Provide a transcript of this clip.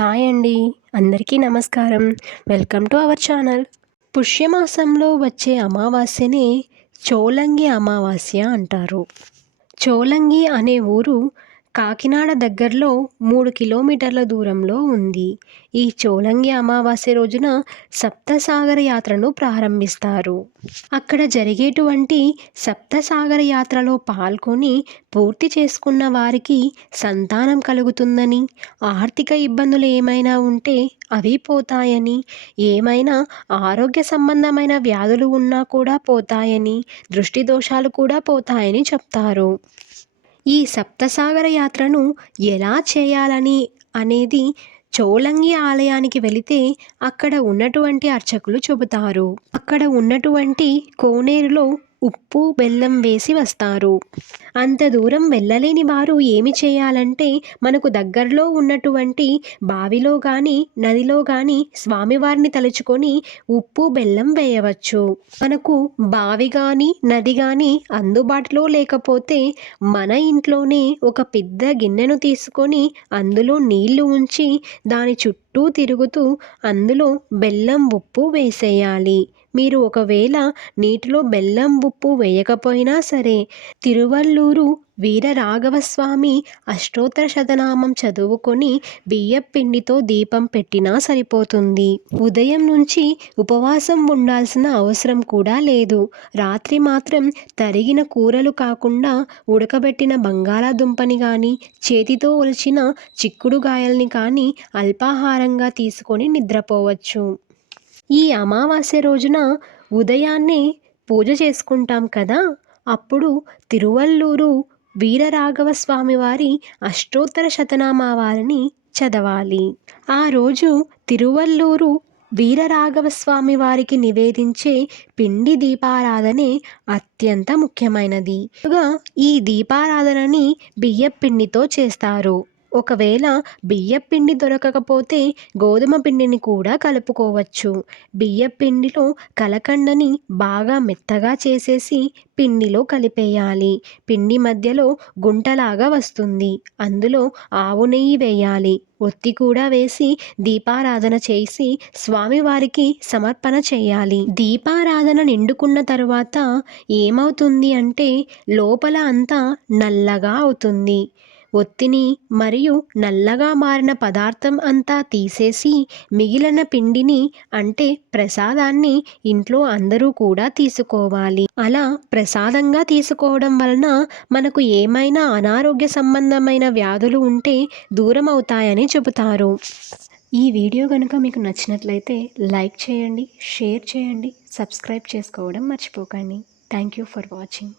Hi అండి. అందరికీ నమస్కారం. Welcome to our channel. పుష్యమాసంలో వచ్చే అమావాస్యనే చోలంగి అమావాస్య అంటారు. చోలంగి అనే ఊరు కాకినాడ దగ్గరలో 3 కిలోమీటర్ల దూరంలో ఉంది. ఈ చోలంగి అమావాస్య రోజున సప్తసాగర యాత్రను ప్రారంభిస్తారు. అక్కడ జరిగేటువంటి సప్తసాగర యాత్రలో పాల్గొని పూర్తి చేసుకున్న వారికి సంతానం కలుగుతుందని, ఆర్థిక ఇబ్బందులు ఏమైనా ఉంటే అవి పోతాయని, ఏమైనా ఆరోగ్య సంబంధమైన వ్యాధులు ఉన్నా కూడా పోతాయని, దృష్టి దోషాలు కూడా పోతాయని చెప్తారు. ఈ సప్తసాగర యాత్రను ఎలా చేయాలని అనేది చోలంగి ఆలయానికి వెళితే అక్కడ ఉన్నటువంటి అర్చకులు చెబుతారు. అక్కడ ఉన్నటువంటి కోనేరులో ఉప్పు, బెల్లం వేసి వస్తారు. అంత దూరం వెళ్ళలేని వారు ఏమి చేయాలంటే మనకు దగ్గరలో ఉన్నటువంటి బావిలో కానీ, నదిలో కానీ స్వామివారిని తలుచుకొని ఉప్పు, బెల్లం వేయవచ్చు. మనకు బావి కానీ, నది కానీ అందుబాటులో లేకపోతే మన ఇంట్లోనే ఒక పెద్ద గిన్నెను తీసుకొని అందులో నీళ్లు ఉంచి దాని చుట్టూ తిరుగుతూ అందులో బెల్లం, ఉప్పు వేసేయాలి. మీరు ఒకవేళ నీటిలో బెల్లం, ఉప్పు వేయకపోయినా సరే తిరువల్లూరు వీరరాఘవస్వామి అష్టోత్తర శతనామం చదువుకొని బియ్యపిండితో దీపం పెట్టినా సరిపోతుంది. ఉదయం నుంచి ఉపవాసం ఉండాల్సిన అవసరం కూడా లేదు. రాత్రి మాత్రం తరిగిన కూరలు కాకుండా ఉడకబెట్టిన బంగాళాదుంపని కానీ, చేతితో ఒలిచిన చిక్కుడుగాయల్ని కానీ అల్పాహారంగా తీసుకొని నిద్రపోవచ్చు. ఈ అమావాస్య రోజున ఉదయాన్నే పూజ చేసుకుంటాం కదా, అప్పుడు తిరువల్లూరు వీరరాఘవ స్వామివారి అష్టోత్తర శతనామావళిని చదవాలి. ఆ రోజు తిరువల్లూరు వీరరాఘవ స్వామి వారికి నివేదించే పిండి దీపారాధనే అత్యంత ముఖ్యమైనది. ఈ దీపారాధనని బియ్యపిండితో చేస్తారు. ఒకవేళ బియ్యపిండి దొరకకపోతే గోధుమ పిండిని కూడా కలుపుకోవచ్చు. బియ్యపిండిలో కలకండని బాగా మెత్తగా చేసేసి పిండిలో కలిపేయాలి. పిండి మధ్యలో గుంటలాగా వస్తుంది. అందులో ఆవు నెయ్యి వేయాలి. ఒత్తి కూడా వేసి దీపారాధన చేసి స్వామివారికి సమర్పణ చేయాలి. దీపారాధన నిండుకున్న తరువాత ఏమవుతుంది అంటే లోపల అంతా నల్లగా అవుతుంది. ఒత్తిని మరియు నల్లగా మారిన పదార్థం అంతా తీసేసి మిగిలిన పిండిని అంటే ప్రసాదాన్ని ఇంట్లో అందరూ కూడా తీసుకోవాలి. అలా ప్రసాదంగా తీసుకోవడం వలన మనకు ఏమైనా అనారోగ్య సంబంధమైన వ్యాధులు ఉంటే దూరం అవుతాయని చెబుతారు. ఈ వీడియో కనుక మీకు నచ్చినట్లయితే లైక్ చేయండి, షేర్ చేయండి, సబ్స్క్రైబ్ చేసుకోవడం మర్చిపోకండి. Thank you for watching.